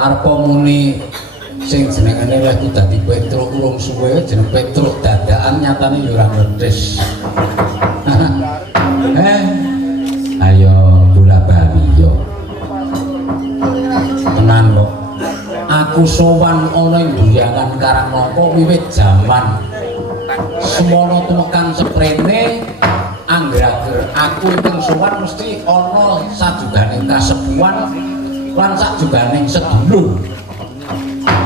arep muni sing jenengane lek dadi Petruk urung suwe jeneng Petruk dadakan nyatane ya ora ngertes. Ayo bola bali yo. Tenan kok. Aku sowan ana ing Buyangan Karangloka wiwit jaman semono temekan seprene anggrager aku ing sowan mesti ana sajuganing kasepuhan lan sajuganing sedulur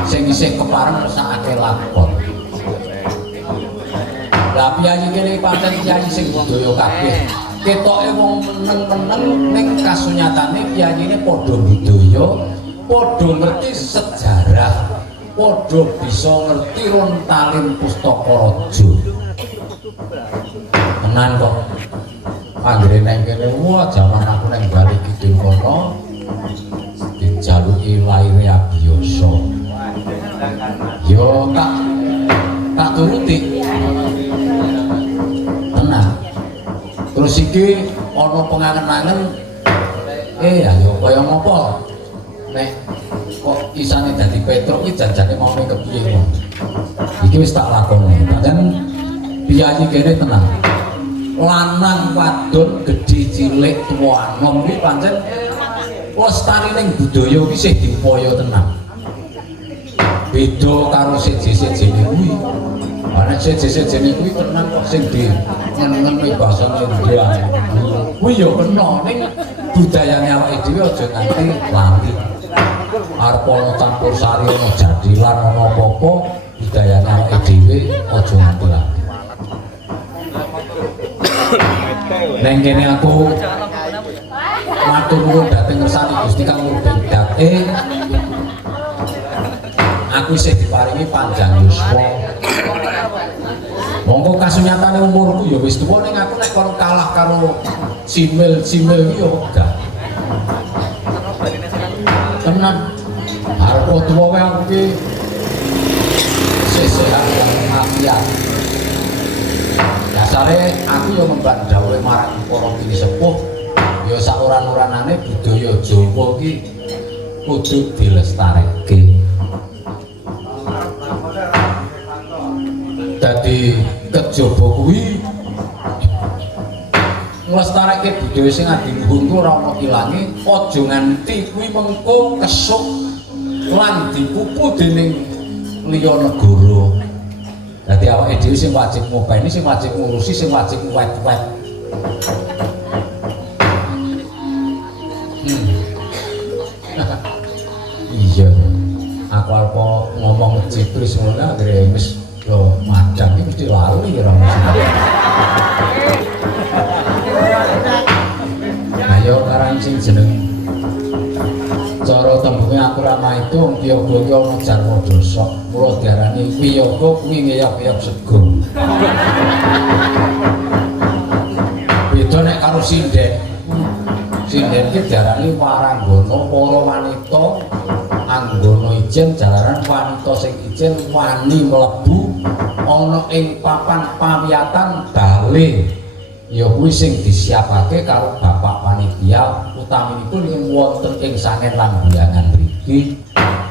sing isih kepareng sakake lakon. Lah piyayi kene pancen piyayi sing budaya kabeh. Ketoke wong meneng-meneng ning kasunyatane piyayine padha budaya, padha ngerti sejarah, padha bisa ngerti rontalin pustaka raja. Tenan kok. Anggere nang kene wah jaman aku nang Bali Kidul kono dijaluki laire abiyasa. Yo tak turuti. Tenang. Terus iki ana pengangen-angen ayo kaya ngopo? Nek kok isane dadi Petruk iki janjane mau kepiye kok. Iki wis tak lakoni. Pancen piyayi kene tenang. Lanang wadon gedhe cilik tuwa anom iki pancen lestarining budaya iki sih diupaya tenang. Beda karo seje-sejene kuwi. Ana seje-sejene kuwi tenan kok sing di ngeneng basane India. Kuwi ya kena ning budayane awake dhewe aja nganti lali. Arep ana campur sari ana jadilan ana apa-apa budayane awake dhewe aja nganti lali. Neng kene aku matur nuwun dhateng ngersani Gusti Kang Murbendake. Aku isih diparingi panjang yuswa. Monggo kasunyatane umurku ya wis tuwa ning aku nek kon kalah karo cimil-cimil iki ya wegah. Tenan. Arep tuwa wae aku iki sehat afiat. Dasare aku ya membak dawuhe marang para kini sepuh ya sauran-uranane budaya Jawa iki kudu dilestareke. Dadi kejaba kuwi nglestareke budaya sing adiluhur ora ana ilange, aja nganti kuwi mengko kesuk lan dipupu dening liya negara. Dadi awake dhewe sing wajib ngopeni, sing wajib ngurusi, sing wajib wet-wet. Iya. Aku arep ngomong cipris ngono anggere wis yo madang iki mesti lali ya ora mesti. Ayo karang sing jeneng cara tembunge aku ra maitung piyaga iki ana jarwa dosa. Mula diarani piyaga kuwi ngeyok-eyok sego. Beda nek karo sinden. Sinden iki diarani waranggana para wanita anggana ijen jalaran wanita sing ijen wani mlebu ana ing papan pawiyatan bale. Ya kuwi sing disiapake karo bapak panitia utaminipun ing wonten ing sangen lan Buyangan mriki.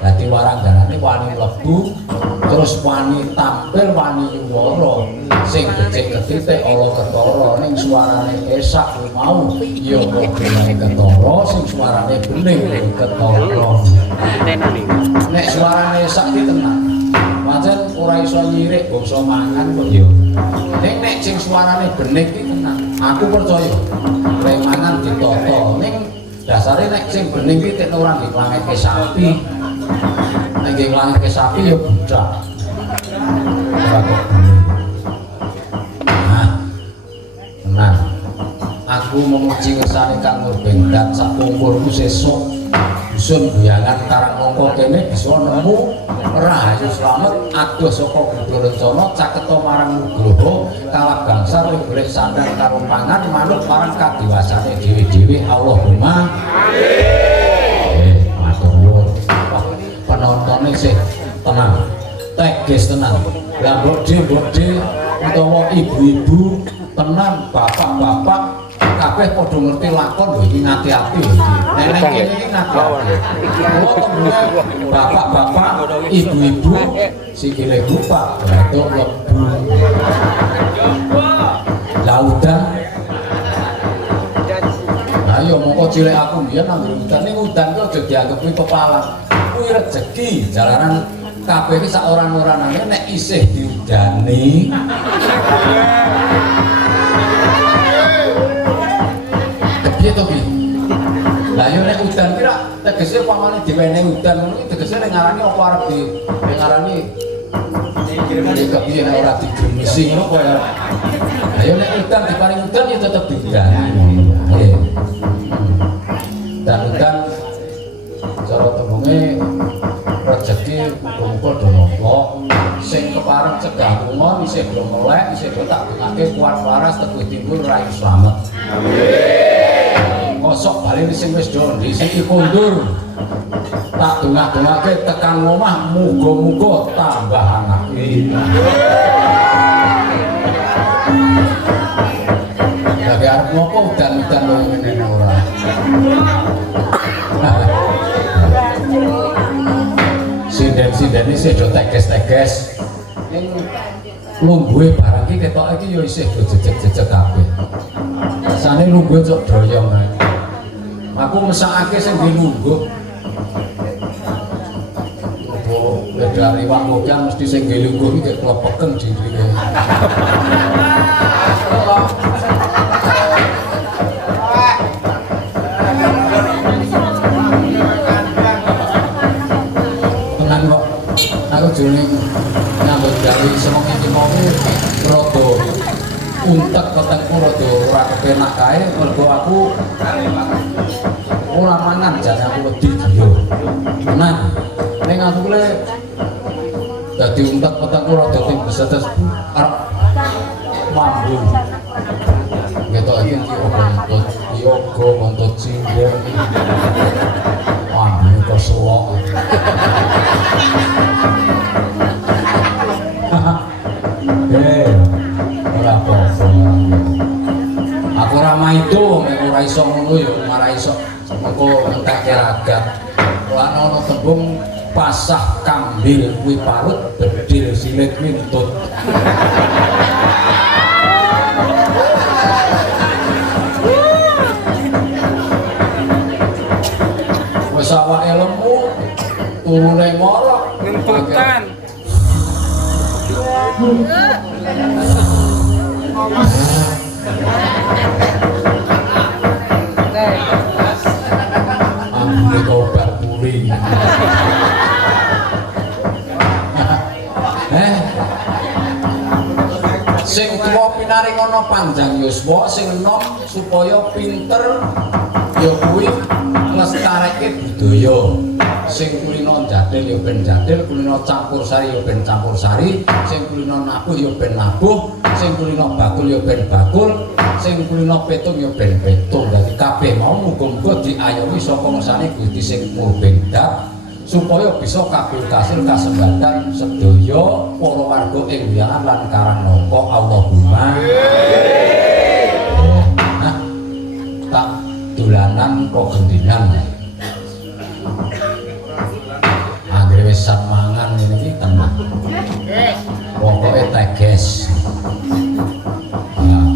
Dadi warangganane wani mlebu terus wani tampil wani yuwara sing becik-becik ala ketara ning suarane esak kuwi mau ya kok ketara sing suarane bening ketara. Nek suarane esak ki tenang. Pancen ora iso nyirik bangsa mangan kok ya. Ning nek sing suarane bening ki tenang. Aku percaya lek mangan ditata ning dasare nek sing bening ki tek ora diklangeke sapi. Nek diklangeke sapi ya budak. Nah, tenang. Aku memuji ngersane Kang Murbendat sak pungkurku sesuk dusun Buyangan Karangloka kene bisa nemu rahayu slamet adoh saka Buddha Rencana caketa marang Nugroho kalak bangsa golek sandang karo pangan manut marang kadewasane dhewe-dhewe Allahumma amin. Matur nuwun. Penontone sih tenang. Teges tenang. Lah mbok dhe utawa ibu-ibu tenang, bapak-bapak kabeh padha ngerti lakon lho iki ngati-ati lho iki. Neneng kene iki ngati-ati. Kula tembunge bapak-bapak, ibu-ibu sikile gupak batuk lebu. Laudan. Lah yo mongko cilik aku mbiyen nang udan ning udan ku aja dianggep kuwi pepalang. Kuwi rejeki jalaran kabeh iki sak orang-orangane nek isih diudani. Piye to piye? Lah yo nek udan ki ra tegese pamane diwenehi udan ngono iki tegese nek ngarani apa arep di ngarani iki kepiye nek ora digremesi ngono kowe. Lah yo nek udan diparing udan ya tetep diudani. Nggih. Dan udan cara tembunge rezeki muga-muga do nampa sing kepareng cegah lunga isih do melek isih do tak dongake kuat waras teguh timbul raih slamet. Amin. Kosok bali sing wis do ndhisiki kondur. Tak dongake tekan omah muga-muga tambah anake. Lagi arep ngopo udan-udan ngene ora. Sinden-sinden iki sedo teges-teges. Ning lungguhe barang iki ketok iki ya isih do jejeg-jejeg kabeh. Rasane lungguhe cok doyong ae. Aku mesakake sing di lungguh. Dari wak mogan mesti sing nggih lungguh iki klepeken dirine. Aku jane nyambut gawe semong iki mau rada untek petengku rada ora kepenak kae mergo aku ora mangan jane aku wedi yo. Tenan. Ning aku le dadi untek petengku rada besetes arep mambu. Ketok iki bontot yoga bontot cinder. Mambu kok selok. Ora apa-apa. Aku ora maido nek ora iso ngono ya ora iso. Mengko entek ragat. Ora ana tembung pasah kambil kuwi parut bedil silit mintut. Wis awake lemu, turune ngorok ngentutan. Ambune obat puri. Sing tuwa pinaring ana panjang yuswa, sing enom supaya pinter ya kuwi nglestareke budaya. Sing kulino jadil ya ben jadil, kulino campur sari ya ben campur sari, sing kulino nabuh ya ben nabuh, sing kulino bakul ya ben bakul, sing kulino petung ya ben petung. Dadi kabeh mau muga-muga diayomi saka ngersane Gusti sing murbendak supaya bisa kabeh kasil kasembatan sedaya para warga ing wiyangan lan karang nangka Allahumma. Nah, tak dolanan kok gendingan. Wesan mangan ini ki tenang. Pokoke teges. Nah,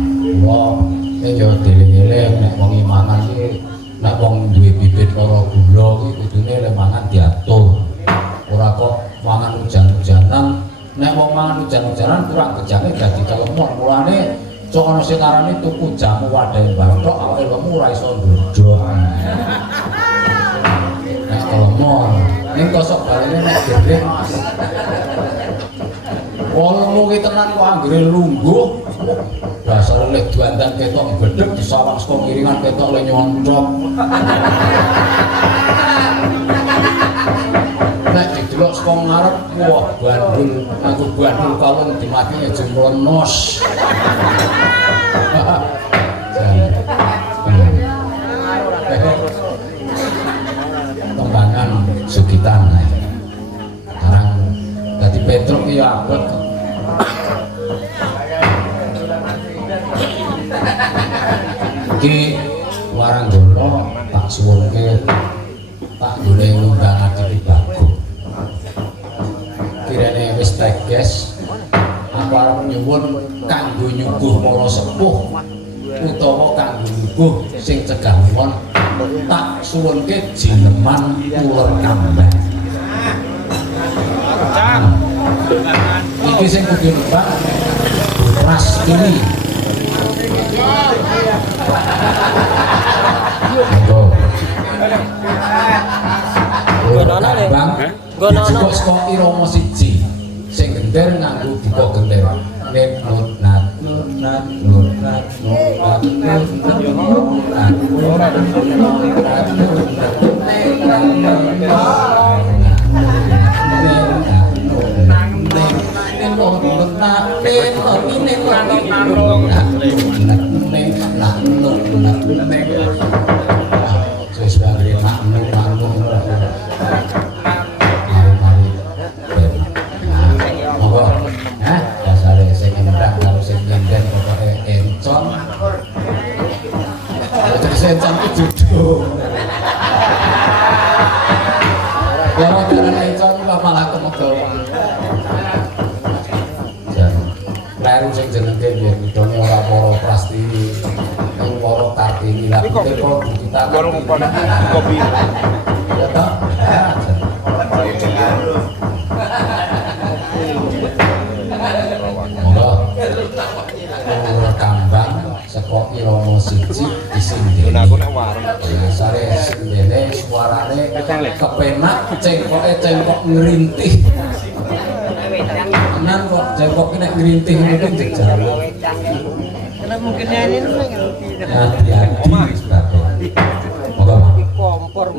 wong yo dieling-eling nek wong mangan iki nek wong duwe bibit lara gula ki kudune lek mangan diatur. Ora kok mangan ujan-ujanan. Nek wong mangan ujan-ujanan kurang bejane dadi kelemon. Mulane cok ana sing arane tuku jamu wadhahe bathok awake lemu ora iso ndodok. Nek kelemon ning kosok balene nek gering. Wong ki tenan kok anggere lungguh. Dasar lek duandan ketok gedhek disawang saka ngiringan ketok le nyoncok. Nek didelok saka ngarep wah bandul, aku bandul kalung dimatine jemlenos. Tembangan Sugitan sekarang dadi Petruk ya abot Iki Waranggana tak suwunke tak gone ngundang Adik Bagong. Kirene wis teges aku arep nyuwun kanggo nyuguh para sepuh utawa kanggo nyuguh sing cegamon tak suwunke jineman uler kambang. Iki sing kudu nembang Ras ini. Gonana le. Gonana. Kok saka irama siji sing gender nganggo buka gender. Nek not nat nat not nat not nat ora Sencang itu duduk. Ya karena encon malah kemegal. Kleru sing jenenge yen idone ora para Prastini, ing para Kartini lha kok kita kopi. Ya toh? Kambang saka irama siji disindhi. Aku nek warung. Sare sindene suarane kepenak, cengkoke ngrintih. Tenan kok cengkok nek ngrintih mungkin jejal. Karena mungkin ini Hati-hati sebabnya. Moga kompor.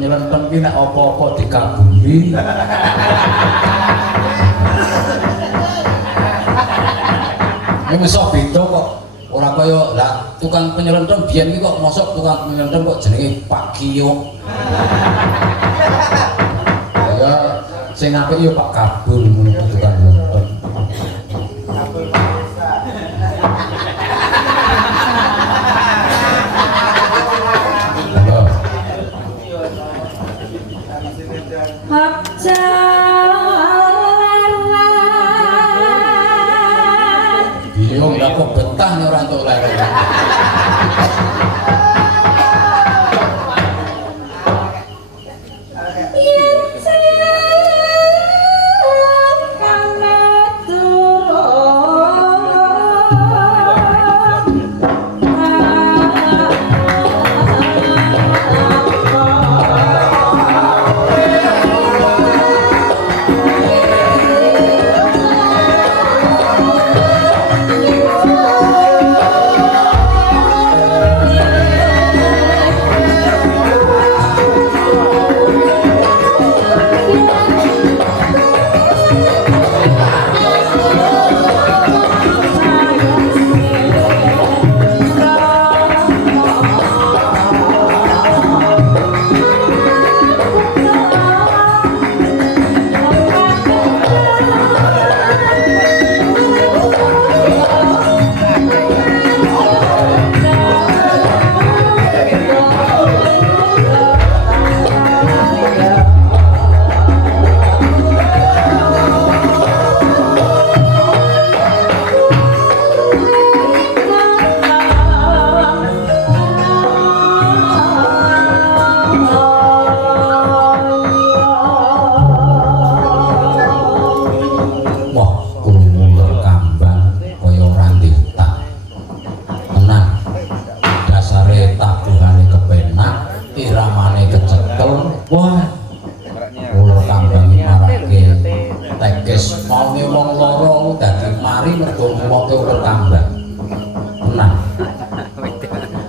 nyelenteng ki nek apa-apa dikagumi. Ini mesok beda kok. Ora kaya lah tukang penyelenteng biyen iki kok mosok tukang penyelenteng kok jenenge Pak Kiyok. Ya sing apik ya Pak Kabul ngono tukang penyelenteng. Biung lah kok betah nih orang tua lari.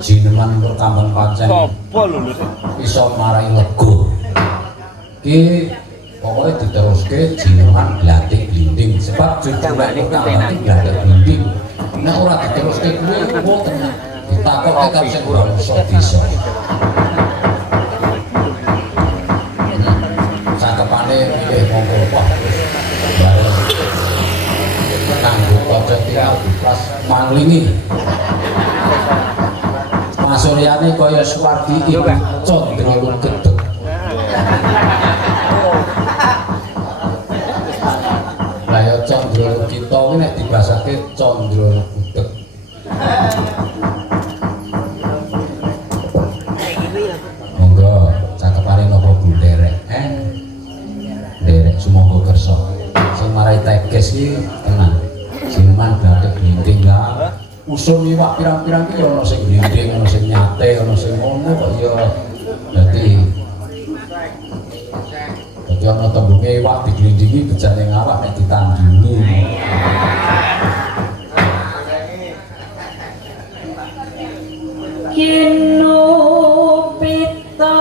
jineman perkambang pancen Sopo lho? iso marai lega iki pokoknya diteruske jineman glatik glinding sebab jujurane perkambang iki glatik glinding nek ora diteruske kuwi opo tenan ditakokke karo sing ora iso bisa sakepane milih monggo Pak bareng kanggo kaca tiyang pas manglingi Masuryane kaya Suwardi iku Candra Gedheg. Lah ya Candra kita kuwi nek dibasake Candra Gedheg. Monggo cakepane napa Bu Derek? Derek sumangga kersa. Sing marai teges iki tenang. Jineman gathek glinding lah. Usun iwak pirang-pirang iki ana sing glinding, ana sing nyate, ana sing ngono kok ya dadi ana tembunge iwak diglindingi bejane ngawak nek ditandingi. Kino pita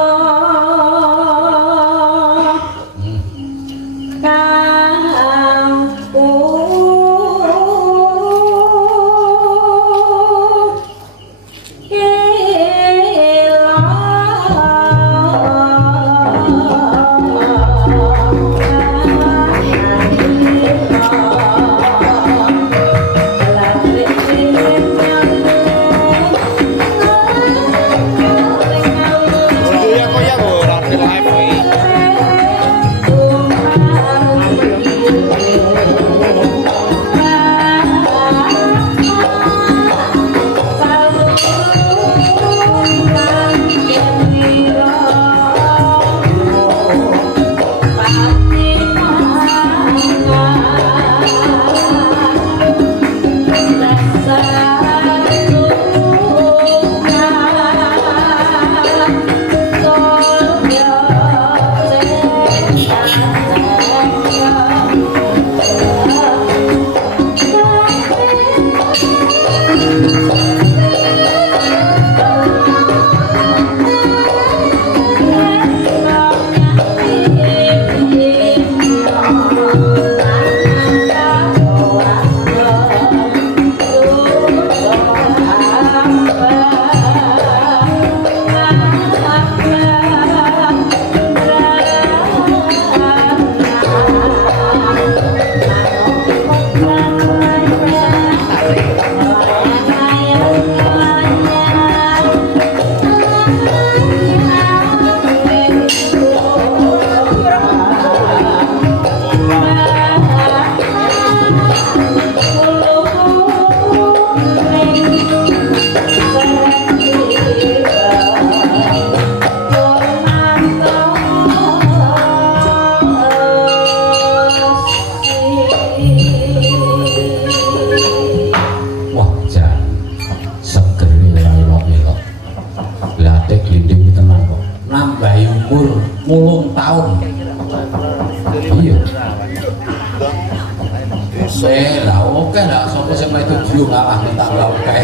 Lah oke lah sapa sing metu diu ngalah minta oke.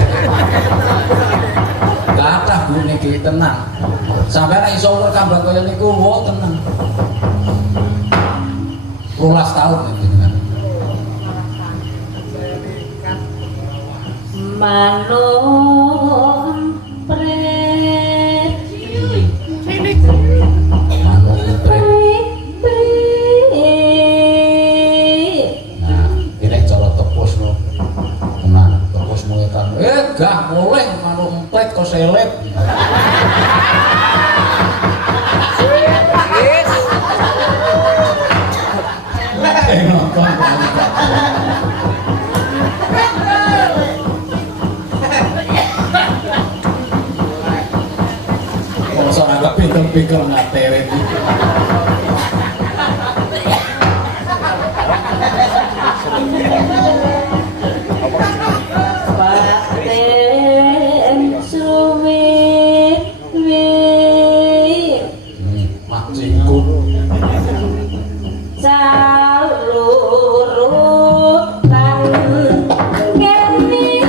Kathah Bu niki tenang. Sampai nek iso umur kambang kaya niku wo tenang. 12 tahun jenengan. Manung pret Manung pret. Nah, ini cara tepusno. Tenang, tepusmu kan. Gah mulai manung pret kok seleb. Soalnya pinter-pinter ngateret itu. Paten suwi-wi Mak cingkung. salurutan kene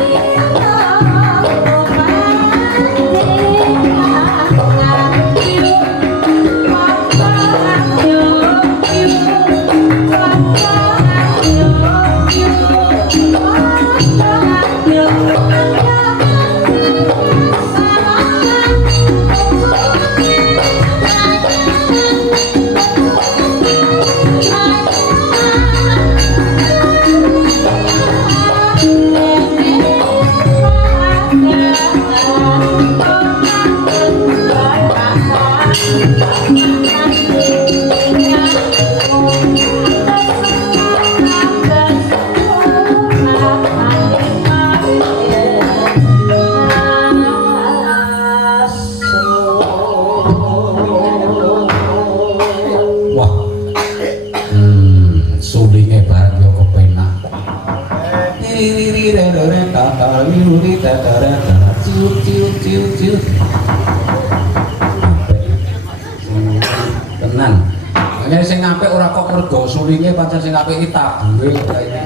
ciut. Tenan. Nek sing apik ora kok mergo sulinge pancen sing apik iki tabure kaya.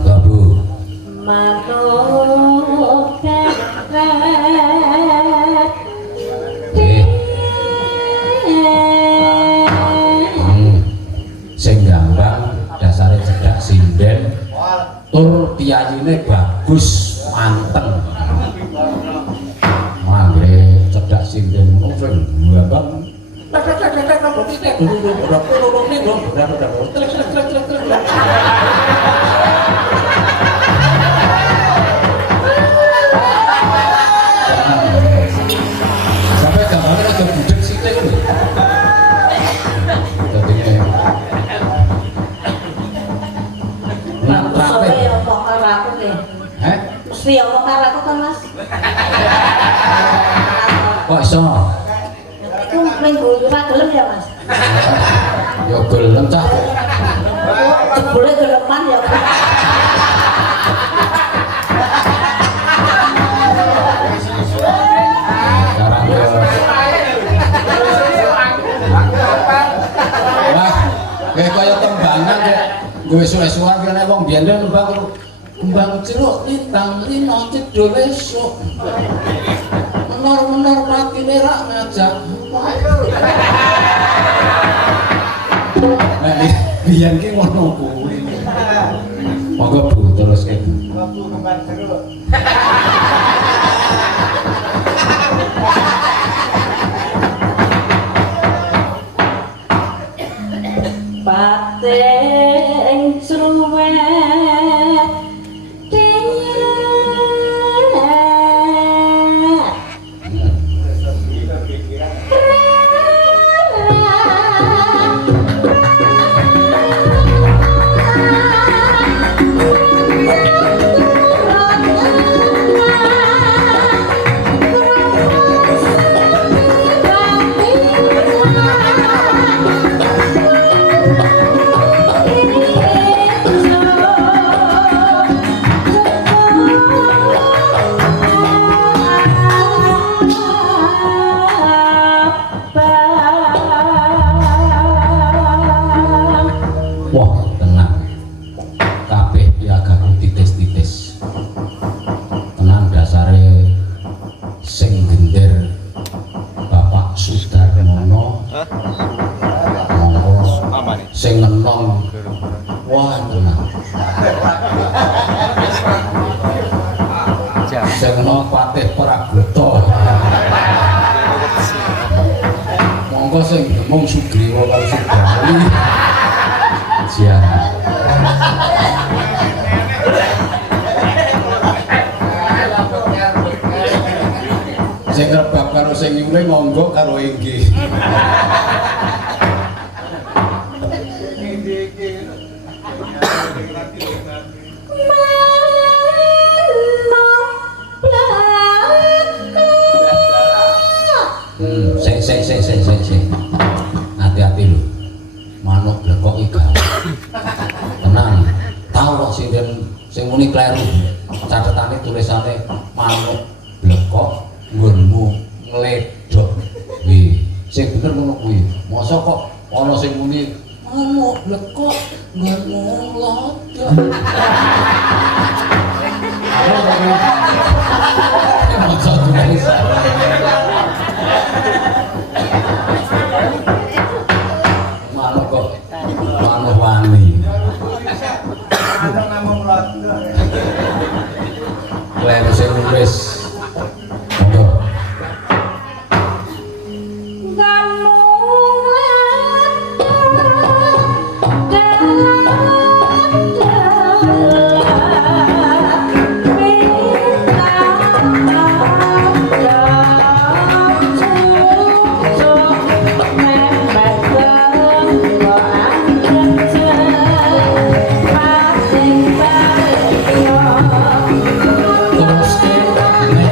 Gabu. Manuk keret sing gambang dasare cedak sinden tur piyayine bagus manteng mangre cedak sinden ngono gambang sampai gambarnya ada budek sitik lho. Mesti apa karo aku nih? Mesti apa karo aku kan Mas? Kok iso? Iku minggu ora gelem ya Mas? Ya gelem cah. Jebule geleman ya. Sekarang ya. Wah, kayak kaya tembangan kayak gue suwe-suwan kene wong biyen nembang kembang jeruk nitang lino cedhul esuk. Menor-menor matine rak ngajak. Nah, biyen ki ngono kuwi. Monggo Bu terus ke Bu. Kembang jeruk. Pating suwet Wah, tenang. Kabeh piagaku titis-titis. Tenang dasare sing gender Bapak Sudarmono. Monggo sing ngenom. Wah, tenang. Sing ngenom Patih Pragoto. Monggo sing demung Sugriwa karo Sudarmi. Siap. Sing rebab karo sing nyule monggo karo inggih. Sing. Hati-hati lho. Manuk blekok iki tenang tau kok sing muni kleru catetane tulisane manuk blekok nggonmu ngledok kuwi sing bener ngono kuwi mosok kok ana sing muni manuk blekok nggonmu ngledok mosok tulis manuk wani Ada ngomong londo. kleru sing nulis monggo terus ke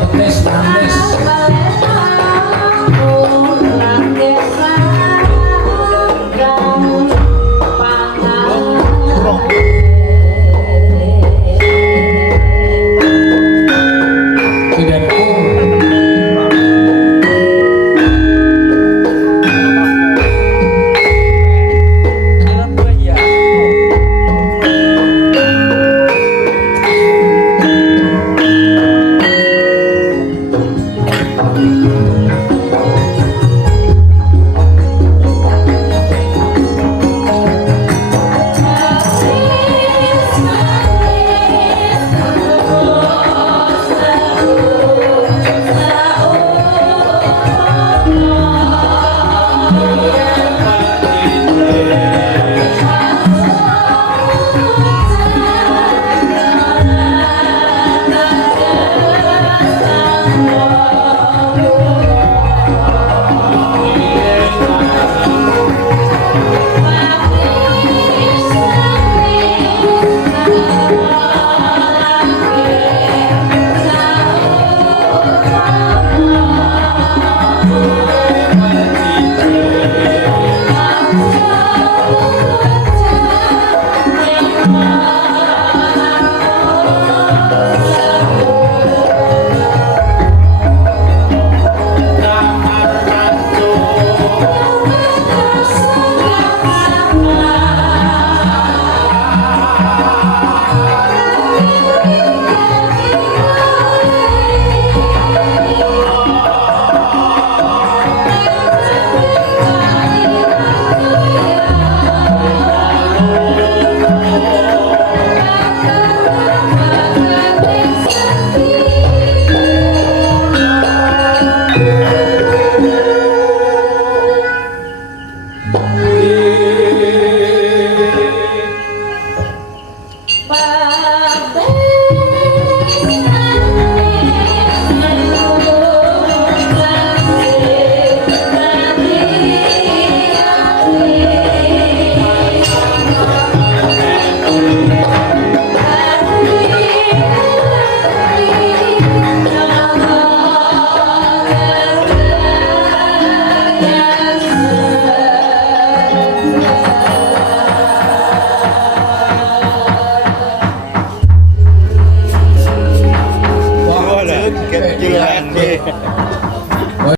Kecil lagi.